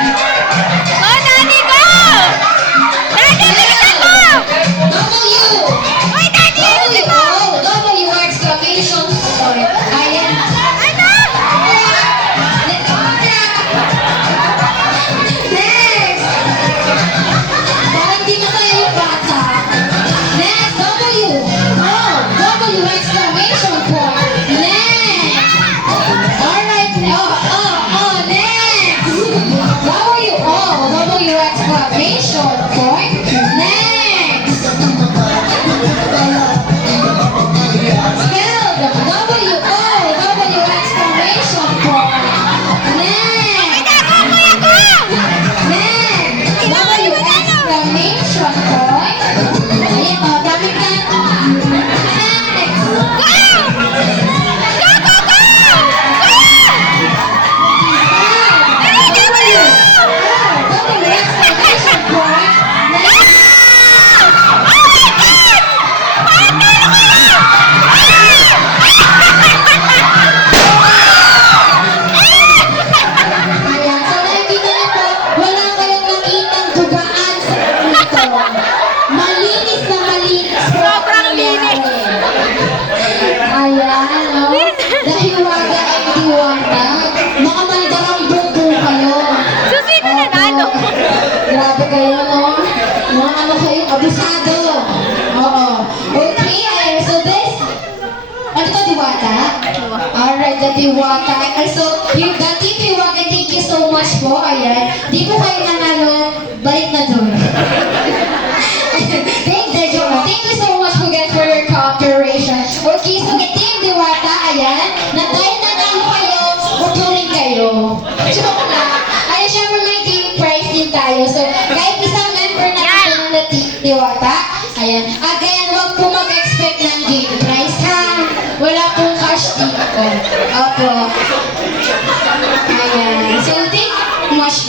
Oh, Daddy, go! Daddy, bilisan mo! W! Hoy, Daddy, bilisan mo! W exclamation point. Ayan. Ano? Next! Dahil di na tayo bata. Next, W. Oh, W exclamation point. Next! Alright, next! W, W exclamation point. Next! Spelled W, W exclamation point. Next! Kuya ko! Next! W exclamation point. Ayan, dami ka. Next! Go! Go, go, go! W exclamation point. Next! Ayan, so nakikita niyo po, wala kayong nakitang dugaan sa dito. Malinis na malinis po. Sobrang ang linis. nangyari. Ayan, no? Dahil waga ay diwata, mga mandarang bubo kayo. So, sino nanalo? Grabe kayo, no? Mga ano kayo, abusado. Oo. Okay, so this, ano to, diwata? Alright, the diwata. Also, yung the Diwata, thank you so much po. Ayan. Di po kayo nanalo, balik na doon. Thank you so much po guys for your cooperation. Okay, so the Team Diwata, ayan, na dahil nanalo kayo, uturin kayo. Joke lang. Ayan, syempre may game prize din tayo. So, kahit isang member natin ng Team Diwata, ayan, again, huwag po mag-expect ng game prize, ha? Wala pong cash dito. Opo. Ayan. So, thank you much, guys.